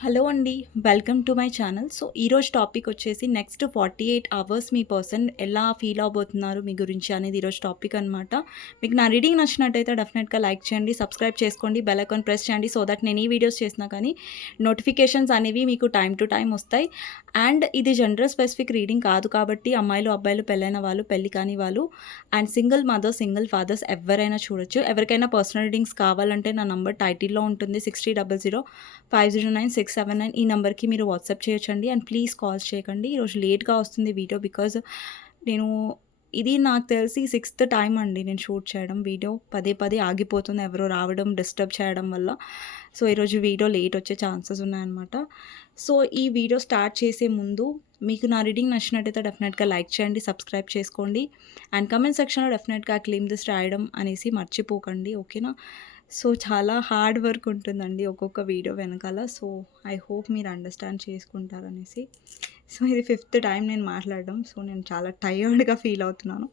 Hello అండి welcome to my channel. So ఈరోజు topic వచ్చేసి నెక్స్ట్ ఫార్టీ ఎయిట్ అవర్స్ మీ పర్సన్ ఎలా ఫీల్ అవబోతున్నారు మీ గురించి అనేది ఈరోజు టాపిక్ అనమాట మీకు నా రీడింగ్ నచ్చినట్టయితే డెఫినెట్గా లైక్ చేయండి సబ్స్క్రైబ్ చేసుకోండి బెల్ ఐకాన్ ప్రెస్ చేయండి సో దట్ నేను ఈ వీడియోస్ చేసినా కానీ నోటిఫికేషన్స్ అనేవి మీకు టైం టు టైం వస్తాయి. అండ్ ఇది జనరల్ స్పెసిఫిక్ రీడింగ్ కాదు కాబట్టి అమ్మాయిలు అబ్బాయిలు పెళ్ళైన వాళ్ళు పెళ్ళి కాని వాళ్ళు and single mother single fathers ఎవరైనా చూడొచ్చు. ఎవరికైనా పర్సనల్ రీడింగ్స్ కావాలంటే నా నంబర్ టైటిల్లో ఉంటుంది six three double zero five zero nine six six seven nine ఈ నెంబర్కి మీరు వాట్సాప్ చేయొచ్చండి. అండ్ ప్లీజ్ కాల్స్ చేయకండి. ఈరోజు లేట్గా వస్తుంది వీడియో బికాజ్ నేను ఇది నాకు తెలిసి సిక్స్త్ టైం అండి నేను షూట్ చేయడం వీడియో. పదే పదే ఆగిపోతుంది. ఎవరో రావడం డిస్టర్బ్ చేయడం వల్ల. సో ఈరోజు వీడియో లేట్ వచ్చే ఛాన్సెస్ ఉన్నాయన్నమాట. సో ఈ వీడియో స్టార్ట్ చేసే ముందు మీకు నా రీడింగ్ నచ్చినట్టయితే డెఫినెట్గా లైక్ చేయండి సబ్స్క్రైబ్ చేసుకోండి. అండ్ కమెంట్ సెక్షన్లో డెఫినెట్గా క్లీమ్ దిస్ రాయడం అనేసి మర్చిపోకండి. ఓకేనా? సో చాలా హార్డ్ వర్క్ ఉంటుందండి ఒక్కొక్క వీడియో వెనకాల. సో ఐ హోప్ మీరు అండర్స్టాండ్ చేసుకుంటారనేసి. సో ఇది ఫిఫ్త్ టైం నేను మాట్లాడడం. సో నేను చాలా టయర్డ్గా ఫీల్ అవుతున్నాను.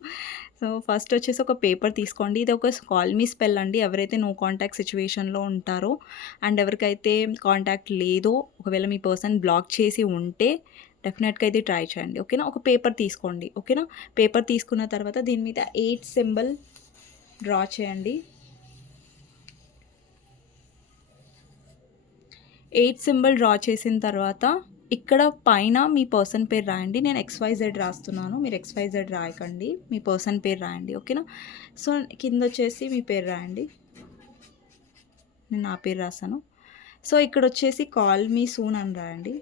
సో ఫస్ట్ వచ్చేసి ఒక పేపర్ తీసుకోండి. ఇది ఒక కాల్మీ స్పెల్ అండి. ఎవరైతే నో కాంటాక్ట్ సిచ్యువేషన్లో ఉంటారో అండ్ ఎవరికైతే కాంటాక్ట్ లేదో ఒకవేళ మీ పర్సన్ బ్లాక్ చేసి ఉంటే డెఫినెట్గా ఇది ట్రై చేయండి. ఓకేనా? ఒక పేపర్ తీసుకోండి. ఓకేనా? పేపర్ తీసుకున్న తర్వాత దీని మీద ఎయిట్ సింబల్ డ్రా చేయండి. ఎయిట్ సింబల్ డ్రా చేసిన తర్వాత ఇక్కడ పైన మీ పర్సన్ పేరు రాయండి. నేను ఎక్స్వైజెడ్ రాస్తున్నాను. మీరు ఎక్స్వైజెడ్ రాయకండి. మీ పర్సన్ పేరు రాయండి. ఓకేనా? సో కింద వచ్చేసి మీ పేరు రాయండి. నేను నా పేరు రాశాను. సో ఇక్కడ వచ్చేసి కాల్ మీ సూన్ అని రాయండి.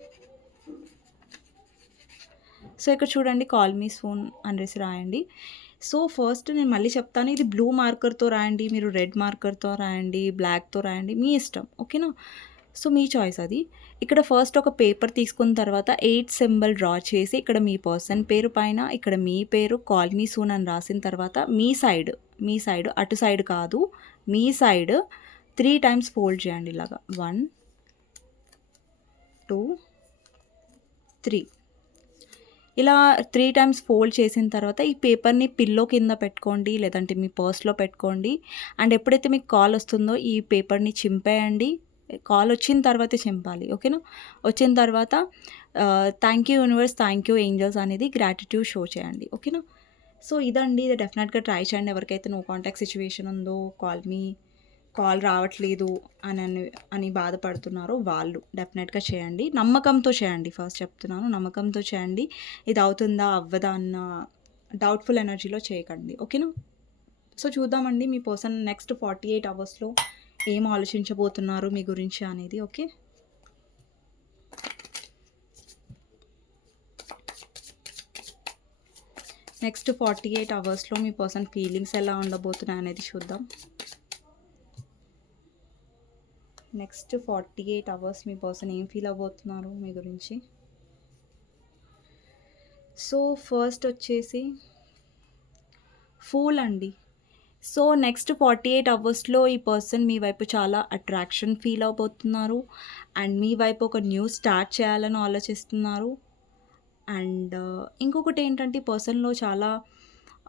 సో ఇక్కడ చూడండి కాల్ మీ సూన్ అనేసి రాయండి. సో ఫస్ట్ నేను మళ్ళీ చెప్తాను ఇది బ్లూ మార్కర్తో రాయండి మీరు రెడ్ మార్కర్తో రాయండి బ్లాక్తో రాయండి మీ ఇష్టం. ఓకేనా? సో మీ చాయిస్ అది. ఇక్కడ ఫస్ట్ ఒక పేపర్ తీసుకున్న తర్వాత ఎయిట్ సింబల్ డ్రా చేసి ఇక్కడ మీ పర్సన్ పేరు పైన ఇక్కడ మీ పేరు కాల్ మీ సూన్ అని రాసిన తర్వాత మీ సైడ్ మీ సైడ్ అటు సైడ్ కాదు మీ సైడ్ త్రీ టైమ్స్ ఫోల్డ్ చేయండి ఇలాగా. వన్ టూ త్రీ ఇలా త్రీ టైమ్స్ ఫోల్డ్ చేసిన తర్వాత ఈ పేపర్ని పిల్లో కింద పెట్టుకోండి లేదంటే మీ పర్స్లో పెట్టుకోండి. అండ్ ఎప్పుడైతే మీకు కాల్ వస్తుందో ఈ పేపర్ని చింపేయండి. కాల్ వచ్చిన తర్వాతే చింపాలి ఓకేనా? వచ్చిన తర్వాత thank you universe thank you angels అనేది గ్రాటిట్యూడ్ షో చేయండి ఓకేనా? సో ఇదండి. ఇది డెఫినెట్గా ట్రై చేయండి. ఎవరికైతే నో కాంటాక్ట్ సిచ్యువేషన్ ఉందో కాల్ మీ కాల్ రావట్లేదు అని అని అని బాధపడుతున్నారో వాళ్ళు డెఫినెట్గా చేయండి. నమ్మకంతో చేయండి. ఫస్ట్ చెప్తున్నాను నమ్మకంతో చేయండి. ఇది అవుతుందా అవ్వదా అన్న డౌట్ఫుల్ ఎనర్జీలో చేయకండి ఓకేనా? సో చూద్దామండి. మీ పర్సన్ నెక్స్ట్ ఫార్టీ ఎయిట్ అవర్స్లో ఏం ఆలోచించబోతున్నారు మీ గురించి అనేది ఓకే? నెక్స్ట్ ఫార్టీ ఎయిట్ అవర్స్లో మీ పర్సన్ ఫీలింగ్స్ ఎలా ఉండబోతున్నాయి అనేది చూద్దాం. నెక్స్ట్ ఫార్టీ ఎయిట్ అవర్స్ మీ పర్సన్ ఏం ఫీల్ అవ్వబోతున్నారు మీ గురించి? సో ఫస్ట్ వచ్చేసి ఫూల్ అండి. సో నెక్స్ట్ ఫార్టీ ఎయిట్ అవర్స్లో ఈ పర్సన్ మీ వైపు చాలా అట్రాక్షన్ ఫీల్ అవబోతున్నారు. అండ్ మీ వైపు ఒక న్యూ స్టార్ట్ చేయాలని ఆలోచిస్తున్నారు. అండ్ uh, ఇంకొకటి ఏంటంటే ఈ పర్సన్లో చాలా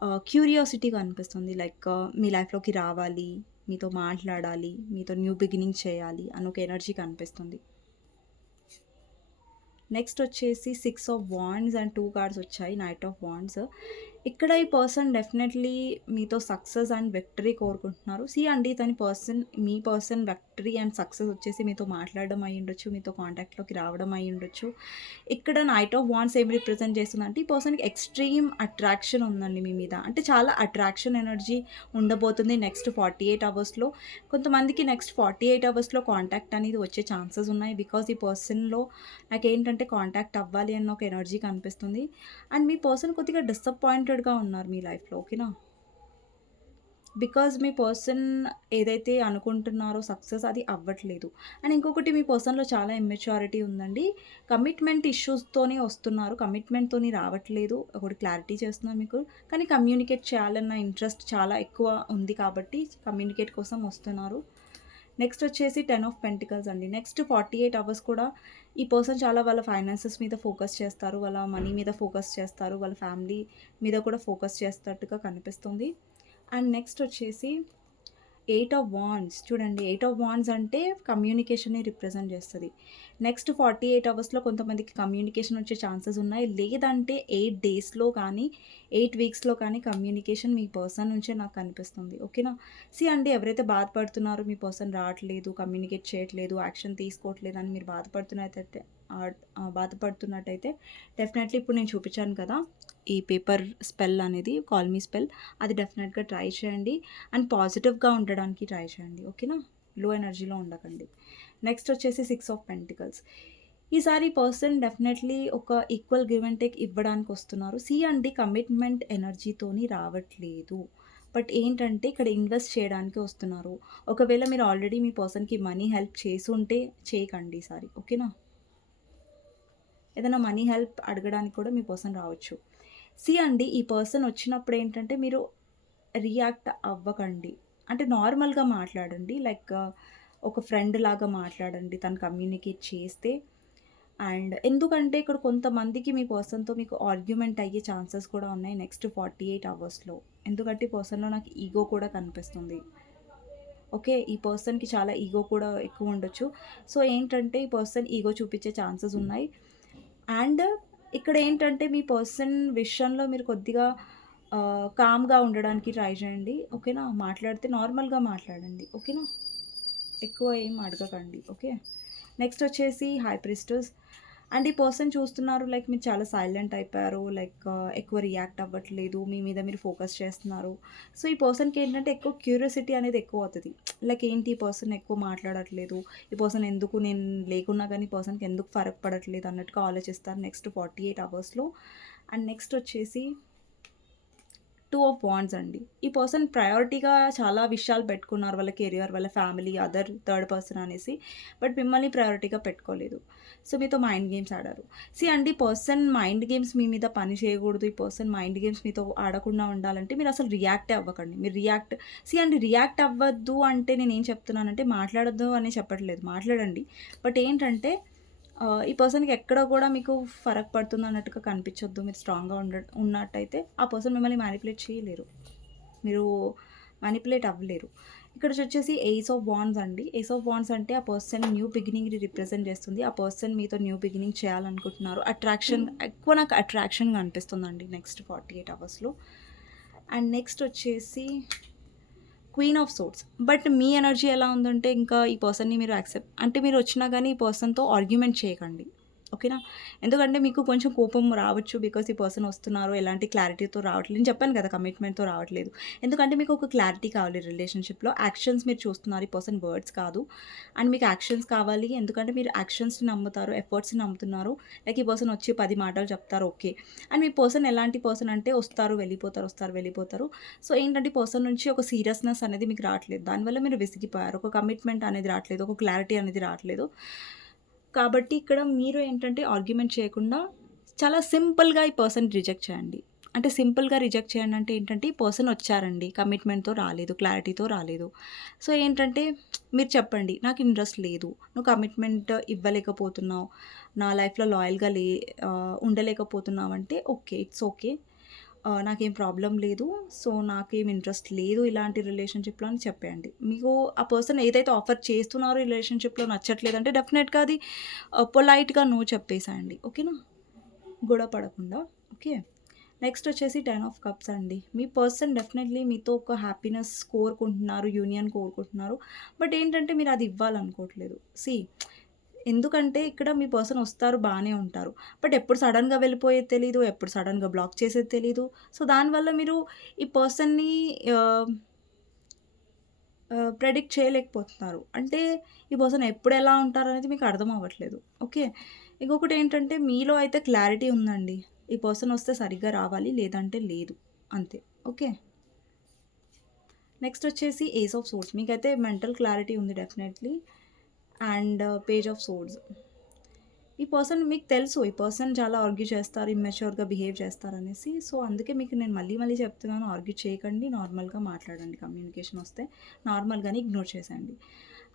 uh, క్యూరియాసిటీ కనిపిస్తుంది. లైక్ uh, మీ లైఫ్లోకి రావాలి మీతో మాట్లాడాలి మీతో న్యూ బిగినింగ్ చేయాలి అని ఒక ఎనర్జీ కనిపిస్తుంది. నెక్స్ట్ వచ్చేసి six of wands and two cards వచ్చాయి. Knight of wands. ఇక్కడ ఈ పర్సన్ డెఫినెట్లీ మీతో సక్సెస్ అండ్ విక్టరీ కోరుకుంటున్నారు. సి అండి తని పర్సన్ మీ పర్సన్ విక్టరీ అండ్ సక్సెస్ వచ్చేసి మీతో మాట్లాడడం అయి ఉండొచ్చు మీతో కాంటాక్ట్లోకి రావడం అయి ఉండొచ్చు. ఇక్కడ నైట్ ఆఫ్ వాన్స్ ఏం రిప్రజెంట్ చేస్తుందంటే ఈ పర్సన్కి ఎక్స్ట్రీమ్ అట్రాక్షన్ ఉందండి మీ మీద. అంటే చాలా అట్రాక్షన్ ఎనర్జీ ఉండబోతుంది నెక్స్ట్ ఫార్టీ ఎయిట్ అవర్స్లో కొంతమందికి నెక్స్ట్ ఫార్టీ ఎయిట్ అవర్స్లో కాంటాక్ట్ అనేది వచ్చే ఛాన్సెస్ ఉన్నాయి బికాజ్ ఈ పర్సన్లో నాకు ఏంటంటే కాంటాక్ట్ అవ్వాలి అన్న ఒక ఎనర్జీ కనిపిస్తుంది. అండ్ మీ పర్సన్ కొద్దిగా డిసప్పాయింట్ డిసప్పాయింటెడ్గా ఉన్నారు మీ లైఫ్లో ఓకేనా? బికాజ్ మీ పర్సన్ ఏదైతే అనుకుంటున్నారో సక్సెస్ అది అవ్వట్లేదు. అండ్ ఇంకొకటి మీ పర్సన్లో చాలా ఇమ్మెచ్యూరిటీ ఉందండి. కమిట్మెంట్ ఇష్యూస్తోనే వస్తున్నారు కమిట్మెంట్తోని రావట్లేదు. ఒకటి క్లారిటీ చేస్తున్నారు మీకు. కానీ కమ్యూనికేట్ చేయాలన్న ఇంట్రెస్ట్ చాలా ఎక్కువ ఉంది కాబట్టి కమ్యూనికేట్ కోసం వస్తున్నారు. నెక్స్ట్ వచ్చేసి టెన్ ఆఫ్ పెంటికల్స్ అండి. నెక్స్ట్ ఫార్టీ ఎయిట్ అవర్స్ కూడా ఈ పర్సన్ చాలా వాళ్ళ ఫైనాన్సెస్ మీద ఫోకస్ చేస్తారు. వాళ్ళ మనీ మీద ఫోకస్ చేస్తారు. వాళ్ళ ఫ్యామిలీ మీద కూడా ఫోకస్ చేస్తట్టుగా కనిపిస్తుంది. అండ్ నెక్స్ట్ వచ్చేసి ఎయిట్ ఆఫ్ వాన్స్. చూడండి ఎయిట్ ఆఫ్ వాండ్స్ అంటే కమ్యూనికేషన్ని రిప్రజెంట్ చేస్తుంది. నెక్స్ట్ ఫార్టీ ఎయిట్ అవర్స్లో కొంతమందికి కమ్యూనికేషన్ వచ్చే ఛాన్సెస్ ఉన్నాయి. లేదంటే ఎయిట్ డేస్లో కానీ ఎయిట్ వీక్స్లో కానీ కమ్యూనికేషన్ మీ పర్సన్ నుంచే నాకు కనిపిస్తుంది. ఓకేనా? సి అండి ఎవరైతే బాధపడుతున్నారో మీ పర్సన్ రావట్లేదు కమ్యూనికేట్ చేయట్లేదు యాక్షన్ తీసుకోవట్లేదు అని మీరు బాధపడుతున్నట్టయితే బాధపడుతున్నట్టయితే డెఫినెట్లీ ఇప్పుడు నేను చూపించాను కదా. ఈ పేపర్ స్పెల్ అనేది కాల్ మీ స్పెల్ అది డెఫినెట్గా ట్రై చేయండి. అండ్ పాజిటివ్గా ఉండడానికి ట్రై చేయండి ఓకేనా? లో ఎనర్జీలో ఉండకండి. నెక్స్ట్ వచ్చేసి సిక్స్ ఆఫ్ పెంటికల్స్. ఈసారి పర్సన్ డెఫినెట్లీ ఒక ఈక్వల్ గివ్ అండ్ టేక్ ఇవ్వడానికి వస్తున్నారు. సి అండి కమిట్మెంట్ ఎనర్జీతోని రావట్లేదు. బట్ ఏంటంటే ఇక్కడ ఇన్వెస్ట్ చేయడానికి వస్తున్నారు. ఒకవేళ మీరు ఆల్రెడీ మీ పర్సన్కి మనీ హెల్ప్ చేసి ఉంటే చేయకండి ఈసారి ఓకేనా? ఏదైనా మనీ హెల్ప్ అడగడానికి కూడా మీ పర్సన్ రావచ్చు. సి అండి ఈ పర్సన్ వచ్చినప్పుడు ఏంటంటే మీరు రియాక్ట్ అవ్వకండి. అంటే నార్మల్గా మాట్లాడండి. లైక్ ఒక ఫ్రెండ్ లాగా మాట్లాడండి తను కమ్యూనికేట్ చేస్తే. అండ్ ఎందుకంటే ఇక్కడ కొంతమందికి మీ పర్సన్తో మీకు ఆర్గ్యుమెంట్ అయ్యే ఛాన్సెస్ కూడా ఉన్నాయి నెక్స్ట్ ఫార్టీ ఎయిట్ అవర్స్లో. ఎందుకంటే ఈ పర్సన్లో నాకు ఈగో కూడా కనిపిస్తుంది. ఓకే ఈ పర్సన్కి చాలా ఈగో కూడా ఎక్కువ ఉండొచ్చు. సో ఏంటంటే ఈ పర్సన్ ఈగో చూపించే ఛాన్సెస్ ఉన్నాయి. అండ్ ఇక్కడ ఏంటంటే మీ పర్సన్ విషయంలో మీరు కొద్దిగా కామ్గా ఉండడానికి ట్రై చేయండి. ఓకేనా? మాట్లాడితే నార్మల్గా మాట్లాడండి. ఓకేనా? ఎక్కువ ఏం అడగకండి. ఓకే? నెక్స్ట్ వచ్చేసి హై ప్రిస్టర్స్ అండ్ ఈ పర్సన్ చూస్తున్నారు లైక్ మీరు చాలా సైలెంట్ అయిపోయారు లైక్ uh, ఎక్కువ రియాక్ట్ అవ్వట్లేదు మీ మీద మీరు ఫోకస్ చేస్తున్నారు. సో ఈ పర్సన్కి ఏంటంటే ఎక్కువ క్యూరియాసిటీ అనేది ఎక్కువ అవుతుంది. లైక్ ఏంటి ఈ పర్సన్ ఎక్కువ మాట్లాడట్లేదు? ఈ పర్సన్ ఎందుకు నేను లేకున్నా కానీ ఈ పర్సన్కి ఎందుకు ఫరక్ పడట్లేదు అన్నట్టుగా ఆలోచిస్తారు నెక్స్ట్ ఫార్టీ ఎయిట్ అవర్స్లో అండ్ నెక్స్ట్ వచ్చేసి టూ ఆఫ్ వాండ్స్ అండి. ఈ పర్సన్ ప్రయారిటీగా చాలా విషయాలు పెట్టుకున్నారు వాళ్ళ కెరియర్ వాళ్ళ ఫ్యామిలీ అదర్ థర్డ్ పర్సన్ అనేసి. బట్ మిమ్మల్ని ప్రయారిటీగా పెట్టుకోలేదు. సో మీతో మైండ్ గేమ్స్ ఆడారు. సి అండి పర్సన్ మైండ్ గేమ్స్ మీ మీద పని చేయకూడదు ఈ పర్సన్ మైండ్ గేమ్స్ మీతో ఆడకుండా ఉండాలంటే మీరు అసలు రియాక్ట్ అవ్వకండి. మీరు రియాక్ట్ సి అండి రియాక్ట్ అవ్వద్దు అంటే నేను ఏం చెప్తున్నానంటే మాట్లాడద్దు అని చెప్పట్లేదు మాట్లాడండి. బట్ ఏంటంటే ఈ పర్సన్కి ఎక్కడ కూడా మీకు ఫరక్ పడుతుంది అన్నట్టుగా కనిపించొద్దు మీరు స్ట్రాంగ్గా ఉండ ఉన్నట్టయితే ఆ పర్సన్ మిమ్మల్ని మ్యానిపులేట్ చేయలేరు. మీరు మ్యానిపులేట్ అవ్వలేరు. ఇక్కడ వచ్చేసి ఎయిస్ ఆఫ్ బాండ్స్ అండి. ఎయిస్ ఆఫ్ బాండ్స్ అంటే ఆ పర్సన్ న్యూ బిగినింగ్ని రిప్రజెంట్ చేస్తుంది. ఆ పర్సన్ మీతో న్యూ బిగినింగ్ చేయాలనుకుంటున్నారు. అట్రాక్షన్ ఎక్కువ నాకు అట్రాక్షన్గా అనిపిస్తుందండి నెక్స్ట్ ఫార్టీ ఎయిట్ అవర్స్లో అండ్ నెక్స్ట్ వచ్చేసి క్వీన్ ఆఫ్ సోట్స్ బట్ మీ ఎనర్జీ ఎలా ఉందంటే ఇంకా ఈ పర్సన్ని మీరు యాక్సెప్ట్ అంటే మీరు వచ్చినా కానీ ఈ పర్సన్తో ఆర్గ్యుమెంట్ చేయకండి. ఓకేనా? ఎందుకంటే మీకు కొంచెం కోపం రావచ్చు బికాస్ ఈ పర్సన్ వస్తున్నారు ఎలాంటి క్లారిటీతో రావట్లేదు. నేను చెప్పాను కదా కమిట్మెంట్తో రావట్లేదు. ఎందుకంటే మీకు ఒక క్లారిటీ కావాలి రిలేషన్షిప్లో యాక్షన్స్ మీరు చూస్తున్నారు ఈ పర్సన్ వర్డ్స్ కాదు. అండ్ మీకు యాక్షన్స్ కావాలి. ఎందుకంటే మీరు యాక్షన్స్ని నమ్ముతారు ఎఫర్ట్స్ని నమ్ముతున్నారు. లైక్ ఈ పర్సన్ వచ్చి పది మాటలు చెప్తారు ఓకే అండ్ మీ పర్సన్ ఎలాంటి పర్సన్ అంటే వస్తారు వెళ్ళిపోతారు వస్తారు వెళ్ళిపోతారు. సో ఏంటంటే పర్సన్ నుంచి ఒక సీరియస్నెస్ అనేది మీకు రావట్లేదు. దానివల్ల మీరు విసిగిపోయారు. ఒక కమిట్మెంట్ అనేది రావట్లేదు. ఒక క్లారిటీ అనేది రావట్లేదు. కాబట్టి ఇక్కడ మీరు ఏంటంటే ఆర్గ్యుమెంట్ చేయకుండా చాలా సింపుల్గా ఈ పర్సన్ రిజెక్ట్ చేయండి. అంటే సింపుల్గా రిజెక్ట్ చేయండి అంటే ఏంటంటే ఈ పర్సన్ వచ్చారండి. కమిట్మెంట్తో రాలేదు క్లారిటీతో రాలేదు. సో ఏంటంటే మీరు చెప్పండి నాకు ఇంట్రెస్ట్ లేదు. నువ్వు కమిట్మెంట్ ఇవ్వలేకపోతున్నావు. నా లైఫ్లో లాయల్గా లే ఉండలేకపోతున్నావు అంటే ఓకే ఇట్స్ ఓకే నాకేం ప్రాబ్లం లేదు. సో నాకేం ఇంట్రెస్ట్ లేదు ఇలాంటి రిలేషన్షిప్లో అని చెప్పేయండి. మీకు ఆ పర్సన్ ఏదైతే ఆఫర్ చేస్తున్నారో రిలేషన్షిప్లో నచ్చట్లేదు అంటే డెఫినెట్గా అది పొలైట్గా నో చెప్పేసేయండి. ఓకేనా? గొడవ పడకుండా. ఓకే? నెక్స్ట్ వచ్చేసి టెన్ ఆఫ్ కప్స్ అండి. మీ పర్సన్ డెఫినెట్లీ మీతో ఒక హ్యాపీనెస్ కోరుకుంటున్నారు యూనియన్ కోరుకుంటున్నారు. బట్ ఏంటంటే మీరు అది ఇవ్వాలనుకోవట్లేదు. సి ఎందుకంటే ఇక్కడ మీ పర్సన్ వస్తారు బాగానే ఉంటారు. బట్ ఎప్పుడు సడన్గా వెళ్ళిపోయేది తెలీదు ఎప్పుడు సడన్గా బ్లాక్ చేసేది తెలీదు. సో దానివల్ల మీరు ఈ పర్సన్ని ప్రెడిక్ట్ చేయలేకపోతున్నారు. అంటే ఈ పర్సన్ ఎప్పుడు ఎలా ఉంటారు అనేది మీకు అర్థం అవ్వట్లేదు. ఓకే? ఇంకొకటి ఏంటంటే మీలో అయితే క్లారిటీ ఉందండి. ఈ పర్సన్ వస్తే సరిగ్గా రావాలి లేదంటే లేదు. అంతే. ఓకే? నెక్స్ట్ వచ్చేసి ఏస్ ఆఫ్ సోర్స్. మీకైతే మెంటల్ క్లారిటీ ఉంది definitely. And page of swords ఈ పర్సన్ మీకు తెలుసు ఈ పర్సన్ చాలా ఆర్గ్యూ చేస్తారు ఇమ్మెచ్యూర్గా బిహేవ్ చేస్తారు అనేసి సో అందుకే మీకు నేను మళ్ళీ మళ్ళీ చెప్తున్నాను ఆర్గ్యూ చేయకండి నార్మల్గా మాట్లాడండి కమ్యూనికేషన్ వస్తే నార్మల్గానే ఇగ్నోర్ చేసేయండి.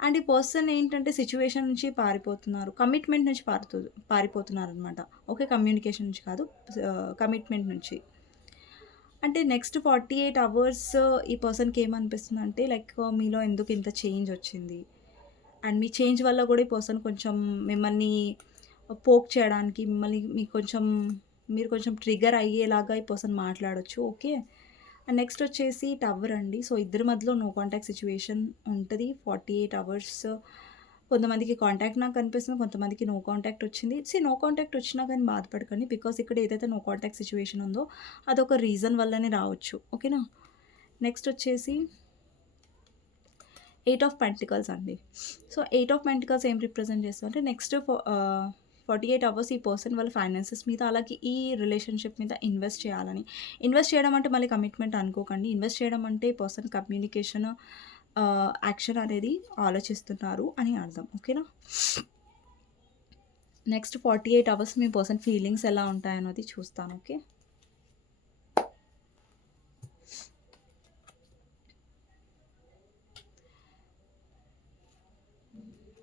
అండ్ ఈ పర్సన్ ఏంటంటే సిచ్యువేషన్ నుంచి పారిపోతున్నారు కమిట్మెంట్ నుంచి పారుతు పారిపోతున్నారు అనమాట ఓకే కమ్యూనికేషన్ నుంచి కాదు uh, కమిట్మెంట్ నుంచి. అంటే నెక్స్ట్ 48 అవర్స్ ఈ పర్సన్‌కి ఏమనిపిస్తుంది అంటే లైక్ మీలో ఎందుకు ఇంత చేంజ్ వచ్చింది? అండ్ మీ చేంజ్ వల్ల కూడా ఈ పర్సన్ కొంచెం మిమ్మల్ని పోక్ చేయడానికి మిమ్మల్ని మీకు కొంచెం మీరు కొంచెం ట్రిగర్ అయ్యేలాగా ఈ పర్సన్ మాట్లాడచ్చు ఓకే. అండ్ నెక్స్ట్ వచ్చేసి టవర్ అండి. సో, ఇద్దరి మధ్యలో నో కాంటాక్ట్ సిచువేషన్ ఉంటుంది ఫార్టీ ఎయిట్ అవర్స్ కొంతమందికి కాంటాక్ట్ నాకు కనిపిస్తుంది. కొంతమందికి నో కాంటాక్ట్ వచ్చింది. సి నో కాంటాక్ట్ వచ్చినా కానీ బాధపడకండి. బికాస్ ఇక్కడ ఏదైతే నో కాంటాక్ట్ సిచ్యువేషన్ ఉందో అదొక రీజన్ వల్లనే రావచ్చు. ఓకేనా. నెక్స్ట్ వచ్చేసి ఎయిట్ ఆఫ్ పెంటికల్స్ అండి. సో, ఎయిట్ ఆఫ్ పెంటికల్స్ ఏం రిప్రజెంట్ చేస్తదంటే నెక్స్ట్ ఫార్టీ ఎయిట్ అవర్స్ ఈ పర్సన్ వాళ్ళ ఫైనాన్సెస్ మీద అలాగే ఈ రిలేషన్‌షిప్ మీద ఇన్వెస్ట్ చేయాలని. ఇన్వెస్ట్ చేయడం అంటే మళ్ళీ కమిట్మెంట్ అనుకోకండి. ఇన్వెస్ట్ చేయడం అంటే పర్సన్ కమ్యూనికేషన్ యాక్షన్ అనేది ఆలోచిస్తున్నారు అని అర్థం. ఓకేనా. నెక్స్ట్ 48 అవర్స్ మీ పర్సన్ ఫీలింగ్స్ ఎలా ఉంటాయన్నది చూస్తాను. ఓకే.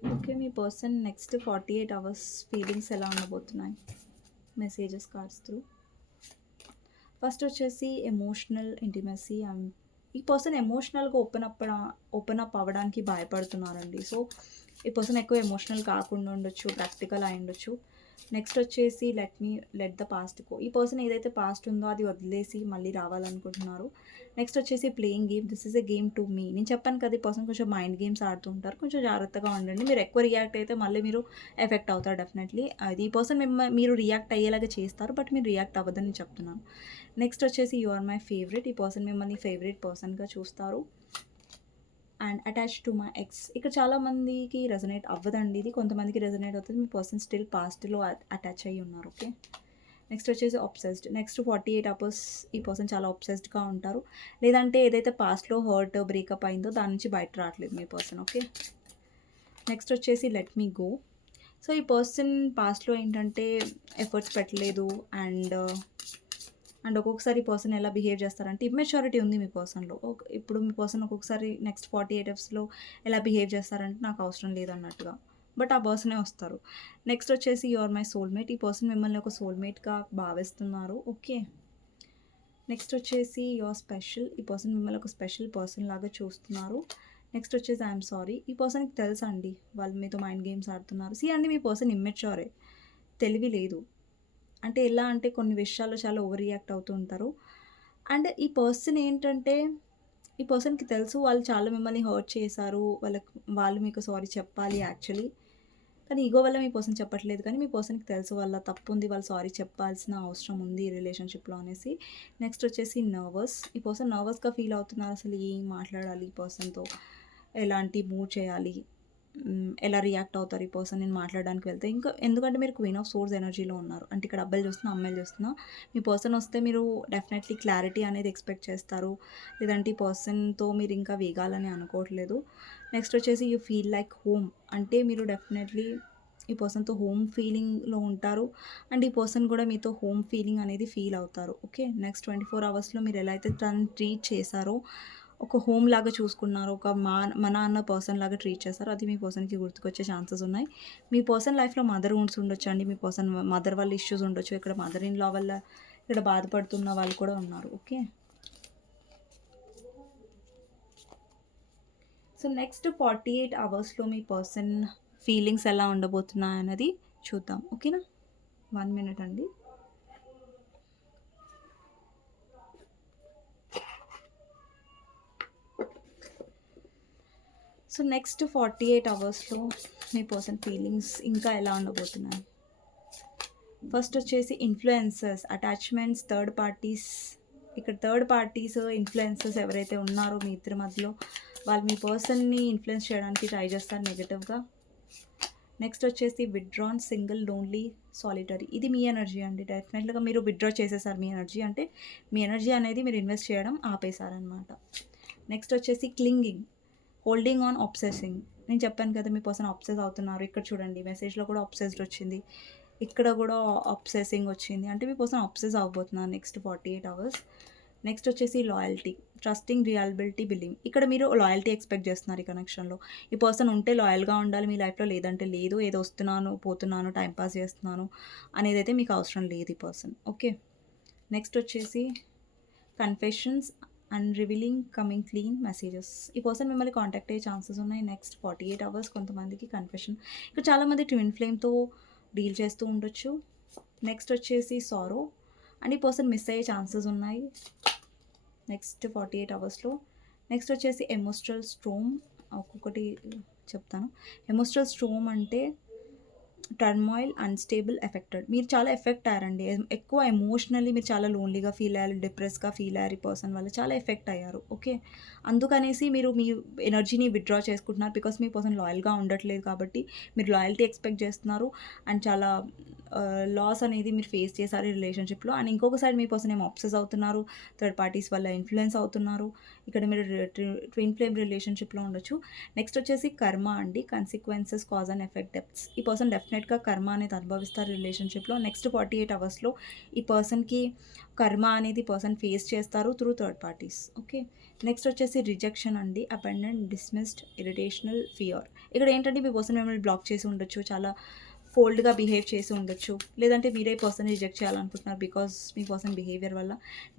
ఓకే. మీ పర్సన్ నెక్స్ట్ 48 అవర్స్ ఫీలింగ్స్ ఎలా ఉండబోతున్నాయి? Messages cards through. ఫస్ట్ వచ్చేసి ఎమోషనల్ ఇంటిమసీ అండ్ ఈ పర్సన్ ఎమోషనల్‌గా ఓపెన్ అప్ ఓపెన్ అప్ అవ్వడానికి భయపడుతున్నారండి. సో, ఈ పర్సన్ ఎక్కువ ఎమోషనల్ కాకుండా ఉండొచ్చు. ప్రాక్టికల్ అయి ఉండొచ్చు నెక్స్ట్ వచ్చేసి let me let the past go. ఈ పర్సన్ ఏదైతే పాస్ట్ ఉందో అది వదిలేసి మళ్ళీ రావాలనుకుంటున్నారు. నెక్స్ట్ వచ్చేసి playing game. This is a game to me. నేను చెప్పాను కదా! ఈ పర్సన్ కొంచెం మైండ్ గేమ్స్ ఆడుతూ ఉంటారు. కొంచెం జాగ్రత్తగా ఉండండి. మీరు ఎక్కువ రియాక్ట్ అయితే మళ్ళీ మీరు ఎఫెక్ట్ అవుతారు డెఫినెట్‌లీ. అది ఈ పర్సన్ మిమ్మల్ని మీరు రియాక్ట్ అయ్యేలాగా చేస్తారు. బట్ మీరు రియాక్ట్ అవ్వదని చెప్తున్నాను. నెక్స్ట్ వచ్చేసి యూ ఆర్ మై ఫేవరెట్. ఈ పర్సన్ మిమ్మల్ని ఫేవరెట్ పర్సన్‌గా చూస్తారు. And attach to my ex. ఇక్కడ చాలా మందికి అవ్వదండి ఇది. కొంతమందికి రెజనేట్ అవుతుంది మీ పర్సన్ స్టిల్ పాస్ట్‌లో అటాచ్ అయ్యి ఉన్నారు. ఓకే. నెక్స్ట్ వచ్చేసి అబ్సెస్డ్. నెక్స్ట్ 48 అవర్స్ ఈ పర్సన్ చాలా అబ్సెస్డ్‌గా ఉంటారు. లేదంటే ఏదైతే పాస్ట్‌లో హర్ట్, బ్రేకప్ అయిందో దాని నుంచి బయట రావట్లేదు మీ పర్సన్. ఓకే. నెక్స్ట్ వచ్చేసి లెట్ మీ గో. సో, ఈ పర్సన్ పాస్ట్‌లో ఏంటంటే ఎఫర్ట్స్ పెట్టలేదు అండ్ అండ్ ఒక్కొక్కసారి ఈ పర్సన్ ఎలా బిహేవ్ చేస్తారంటే ఇమ్మెచ్యూరిటీ ఉంది మీ పర్సన్‌లో. ఇప్పుడు మీ పర్సన్ ఒక్కొక్కసారి నెక్స్ట్ ఫార్టీ ఎయిట్ ఎఫ్స్లో ఎలా బిహేవ్ చేస్తారంటే నాకు అవసరం లేదన్నట్టుగా. బట్ ఆ పర్సనే వస్తారు. నెక్స్ట్ వచ్చేసి యూ ఆర్ మై సోల్‌మేట్. ఈ పర్సన్ మిమ్మల్ని ఒక సోల్‌మేట్‌గా భావిస్తున్నారు. ఓకే. నెక్స్ట్ వచ్చేసి యూ ఆర్ స్పెషల్. ఈ పర్సన్ మిమ్మల్ని ఒక స్పెషల్ పర్సన్ లాగా చూస్తున్నారు. నెక్స్ట్ వచ్చేసి ఐ సారీ. ఈ పర్సన్‌కి తెలుసండి వాళ్ళు మీతో మైండ్ గేమ్స్ ఆడుతున్నారు. సీ అండి మీ పర్సన్ ఇమ్మెచ్యూరే. తెలివి లేదు. అంటే ఎలా అంటే కొన్ని విషయాల్లో చాలా ఓవర్ రియాక్ట్ అవుతూ ఉంటారు. అండ్ ఈ పర్సన్ ఏంటంటే ఈ పర్సన్‌కి తెలుసు వాళ్ళు చాలా మిమ్మల్ని హర్ట్ చేశారు. వాళ్ళకి వాళ్ళు మీకు సారీ చెప్పాలి యాక్చువల్లీ. కానీ ఈగో వల్ల మీ పర్సన్ చెప్పట్లేదు. కానీ మీ పర్సన్‌కి తెలుసు వాళ్ళ తప్పుంది. వాళ్ళు సారీ చెప్పాల్సిన అవసరం ఉంది ఈ రిలేషన్‌షిప్‌లో అనేసి. నెక్స్ట్ వచ్చేసి నర్వస్. ఈ పర్సన్ నర్వస్‌గా ఫీల్ అవుతున్నారు. అసలు ఏం మాట్లాడాలి ఈ పర్సన్‌తో? ఎలాంటి మూవ్ చేయాలి? ఎలా రియాక్ట్ అవుతారు ఈ పర్సన్ నేను మాట్లాడడానికి వెళ్తే? ఇంకా ఎందుకంటే మీరు క్వీన్ ఆఫ్ సోర్స్ ఎనర్జీలో ఉన్నారు. అంటే ఇక్కడ అబ్బాయిలు చూస్తున్నా, అమ్మాయిలు చూస్తున్నా మీ పర్సన్ వస్తే మీరు డెఫినెట్‌లీ క్లారిటీ అనేది ఎక్స్‌పెక్ట్ చేస్తారు. లేదంటే ఈ పర్సన్‌తో మీరు ఇంకా వేగాలని అనుకోవట్లేదు. నెక్స్ట్ వచ్చేసి యూ ఫీల్ లైక్ హోమ్. అంటే మీరు డెఫినెట్‌లీ ఈ పర్సన్‌తో హోమ్ ఫీలింగ్‌లో ఉంటారు. అండ్ ఈ పర్సన్ కూడా మీతో హోమ్ ఫీలింగ్ అనేది ఫీల్ అవుతారు. ఓకే. నెక్స్ట్ 24 అవర్స్‌లో మీరు ఎలా అయితే తను ట్రీట్ చేశారో ఒక హోమ్ లాగా చూసుకున్నారు. ఒక మా మన అన్న పర్సన్ లాగా ట్రీట్ చేస్తారు అది మీ పర్సన్‌కి గుర్తుకొచ్చే ఛాన్సెస్ ఉన్నాయి. మీ పర్సన్ లైఫ్‌లో మదర్ వుండ్స్ ఉండొచ్చండి. మీ పర్సన్ మదర్ వల్ల ఇష్యూస్ ఉండొచ్చు. ఇక్కడ మదర్ ఇన్ లా వల్ల ఇక్కడ బాధపడుతున్న వాళ్ళు కూడా ఉన్నారు. ఓకే. సో, నెక్స్ట్ 48 అవర్స్‌లో మీ పర్సన్ ఫీలింగ్స్ ఎలా ఉండబోతున్నాయి అనేది చూద్దాం. ఓకేనా. వన్ మినిట్ అండి. సో, నెక్స్ట్ 48 అవర్స్‌లో మీ పర్సన్ ఫీలింగ్స్ ఇంకా ఎలా ఉండబోతున్నాయి? ఫస్ట్ వచ్చేసి ఇన్‌ఫ్లుయెన్సర్స్, అటాచ్‌మెంట్స్, థర్డ్ పార్టీస్. ఇక్కడ థర్డ్ పార్టీస్, ఇన్‌ఫ్లుయెన్సర్స్ ఎవరైతే ఉన్నారో మీ ఇద్దరి మధ్యలో వాళ్ళు మీ పర్సన్‌ని ఇన్‌ఫ్లుయెన్స్ చేయడానికి ట్రై చేస్తారు నెగిటివ్గా నెక్స్ట్ వచ్చేసి విత్‌డ్రాన్, సింగిల్, లోన్లీ, సాలిటరీ. ఇది మీ ఎనర్జీ అండి. డెఫినెట్‌గా మీరు విత్‌డ్రా చేసేసారు మీ ఎనర్జీ. అంటే మీ ఎనర్జీ అనేది మీరు ఇన్వెస్ట్ చేయడం ఆపేశారనమాట నెక్స్ట్ వచ్చేసి క్లింగింగ్, హోల్డింగ్ ఆన్, అబ్సెసింగ్. నేను చెప్పాను కదా! మీ పర్సన్ అబ్సెస్ అవుతున్నారు. ఇక్కడ చూడండి మెసేజ్‌లో కూడా అబ్సెస్డ్ వచ్చింది. ఇక్కడ కూడా అబ్సెసింగ్ వచ్చింది. అంటే మీ పర్సన్ అబ్సెస్ అవ్వబోతున్నారు నెక్స్ట్ 48 అవర్స్. నెక్స్ట్ వచ్చేసి లాయల్టీ, ట్రస్టింగ్, రియలబిలిటీ, బిల్లింగ్ ఇక్కడ మీరు లాయల్టీ ఎక్స్‌పెక్ట్ చేస్తున్నారు ఈ కనెక్షన్‌లో. ఈ పర్సన్ ఉంటే లాయల్‌గా ఉండాలి మీ లైఫ్‌లో. లేదంటే లేదు. ఏదో వస్తున్నాను, పోతున్నాను, టైంపాస్ చేస్తున్నాను అనేది అయితే మీకు అవసరం లేదు ఈ పర్సన్. ఓకే. నెక్స్ట్ వచ్చేసి confessions and revealing coming clean messages ఈ పర్సన్ మిమ్మల్ని కాంటాక్ట్ అయ్యే ఛాన్సెస్ ఉన్నాయి నెక్స్ట్ ఫార్టీ ఎయిట్ అవర్స్ కొంతమందికి కన్ఫెషన్ ఇక్కడ చాలామంది ట్విన్ ఫ్లేమ్తో డీల్ చేస్తూ ఉండొచ్చు. నెక్స్ట్ వచ్చేసి సారో అండ్ ఈ పర్సన్ మిస్ అయ్యే ఛాన్సెస్ ఉన్నాయి. నెక్స్ట్ ఫార్టీ ఎయిట్ అవర్స్లో నెక్స్ట్ వచ్చేసి ఎమోస్ట్రల్ స్ట్రోమ్ ఒక్కొక్కటి చెప్తాను. ఎమోస్ట్రల్ స్ట్రోమ్ అంటే టర్మాయిల్ అన్స్టేబుల్ ఎఫెక్టెడ్ మీరు చాలా ఎఫెక్ట్ అయ్యారండి. ఎక్కువ ఎమోషనల్లీ మీరు చాలా లోన్లీగా ఫీల్ అయ్యారు డిప్రెస్గా ఫీల్ అయ్యారు ఈ పర్సన్ వల్ల. చాలా ఎఫెక్ట్ అయ్యారు. ఓకే అందుకనేసి మీరు మీ ఎనర్జీని విత్డ్రా చేసుకుంటున్నారు బికాస్ మీ పర్సన్ లాయల్గా ఉండట్లేదు కాబట్టి మీరు లాయల్టీ ఎక్స్పెక్ట్ చేస్తున్నారు అండ్ చాలా లాస్ అనేది మీరు ఫేస్ చేశారు ఈ రిలేషన్షిప్లో అండ్ ఇంకొక సైడ్ మీ పర్సన్ ఏమో అప్సెస్ అవుతున్నారు థర్డ్ పార్టీస్ వల్ల ఇన్ఫ్లుయెన్స్ అవుతున్నారు. ఇక్కడ మీరు ట్విన్ ఫ్లేమ్ రిలేషన్షిప్లో ఉండొచ్చు. నెక్స్ట్ వచ్చేసి కర్మ అండి. Consequences cause and effect depths ఈ పర్సన్ డెఫినెట్గా కర్మ అనేది అనుభవిస్తారు రిలేషన్షిప్లో. నెక్స్ట్ ఫార్టీ ఎయిట్ అవర్స్లో ఈ పర్సన్కి కర్మ అనేది పర్సన్ ఫేస్ చేస్తారు through third parties. Okay? Next వచ్చేసి రిజెక్షన్ అండి. Abandoned dismissed irrational fear. ఇక్కడ ఏంటంటే మీ పర్సన్ మిమ్మల్ని బ్లాక్ చేసి ఉండొచ్చు చాలా కోల్డ్గా బిహేవ్ చేసి ఉండొచ్చు. లేదంటే మీరే పర్సన్ రిజెక్ట్ చేయాలనుకుంటున్నారు బికాస్ మీ పర్సన్ బిహేవియర్ వల్ల.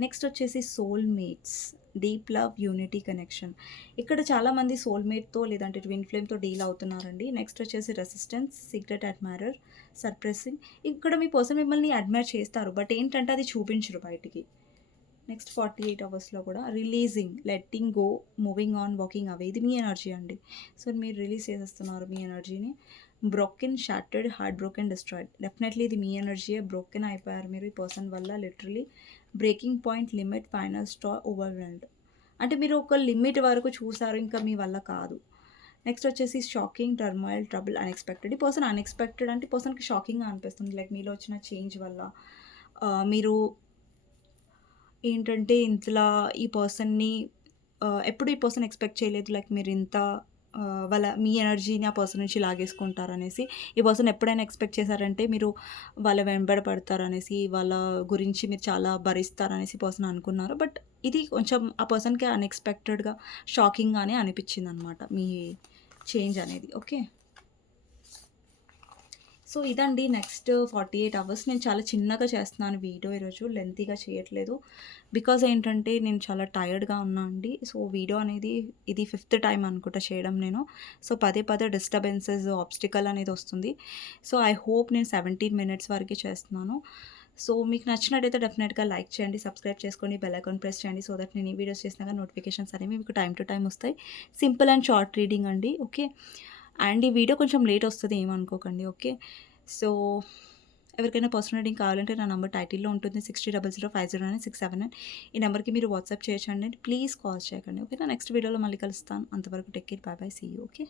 నెక్స్ట్ వచ్చేసి soul mates deep love unity connection ఇక్కడ చాలామంది సోల్మేట్తో లేదంటే ట్విన్ ఫ్లేమ్తో డీల్ అవుతున్నారండి. నెక్స్ట్ వచ్చేసి రెసిస్టెన్స్ సీక్రెట్ అడ్మైరర్ సర్ప్రెసింగ్ ఇక్కడ మీ పర్సన్ మిమ్మల్ని అడ్మైర్ చేస్తారు బట్ ఏంటంటే అది చూపించరు బయటికి. నెక్స్ట్ ఫార్టీ ఎయిట్ అవర్స్లో కూడా releasing letting go moving on walking away ఇది మీ ఎనర్జీ అండి. సో మీరు రిలీజ్ చేసేస్తున్నారు మీ ఎనర్జీని broken shattered heart broken destroyed. Definitely ఇది మీ ఎనర్జీయే. బ్రోకెన్ అయిపోయారు మీరు ఈ పర్సన్ వల్ల literally. Breaking point limit final straw overwhelmed అంటే మీరు ఒక లిమిట్ వరకు చూసారు ఇంకా మీ వల్ల కాదు. నెక్స్ట్ వచ్చేసి షాకింగ్ టర్మాయిల్ ట్రబుల్ అన్ఎక్స్పెక్టెడ్. ఈ పర్సన్ అన్ఎక్స్పెక్టెడ్ అంటే పర్సన్కి షాకింగ్గా అనిపిస్తుంది. లైక్ మీలో వచ్చిన చేంజ్ వల్ల. మీరు ఏంటంటే ఇంతలా ఈ పర్సన్‌ని ఎప్పుడు ఈ పర్సన్ ఎక్స్‌పెక్ట్ చేయలేదు. లైక్ మీరు ఇంత వాళ్ళ మీ ఎనర్జీని ఆ పర్సన్ నుంచి లాగేసుకుంటారనేసి. ఈ పర్సన్ ఎప్పుడైనా ఎక్స్‌పెక్ట్ చేశారంటే మీరు వాళ్ళ వెంబడి పడతారనేసి, వాళ్ళ గురించి మీరు చాలా భరిస్తారనేసి పర్సన్ అనుకున్నారు. బట్ ఇది కొంచెం ఆ పర్సన్‌కి అన్‌ఎక్స్‌పెక్టెడ్‌గా, షాకింగ్‌గానే అనిపించింది అనమాట మీ చేంజ్ అనేది. ఓకే. సో, ఇదండి నెక్స్ట్ 48 అవర్స్ నేను చాలా చిన్నగా చేస్తున్నాను వీడియో ఈరోజు. లెంతీగా చేయట్లేదు. బికాజ్ ఏంటంటే నేను చాలా టైర్డ్‌గా ఉన్నా అండి. సో, వీడియో అనేది ఇది ఫిఫ్త్ టైం అనుకుంటా చేయడం నేను. సో, పదే పదే డిస్టర్బెన్సెస్, ఆబ్స్టికల్ అనేది వస్తుంది. సో, ఐ హోప్ నేను 17 మినిట్స్ వరకే చేస్తున్నాను. సో, మీకు నచ్చినట్టయితే డెఫినెట్‌గా లైక్ చేయండి, సబ్స్క్రైబ్ చేసుకోండి, బెల్ ఐకాన్ ప్రెస్ చేయండి. సో దట్ నేను ఈ వీడియోస్ చేసినాక నోటిఫికేషన్స్ అనేవి మీకు టైం టు టైమ్ వస్తాయి. సింపుల్ అండ్ షార్ట్ రీడింగ్ అండి. ఓకే. అండ్ ఈ వీడియో కొంచెం లేట్ వస్తుంది ఏమనుకోకండి. ఓకే. సో, ఎవరికైనా పర్సనల్ రీడింగ్ కావాలంటే నా నంబర్ టైటిల్‌లో ఉంటుంది. 6000509679 ఈ నెంబర్‌కి మీరు వాట్సాప్ చేయొచ్చండి. ప్లీజ్ కాల్ చేయకండి. ఓకేనా. నెక్స్ట్ వీడియోలో మళ్ళీ కలుస్తాను. అంతవరకు take care. Bye bye. See okay.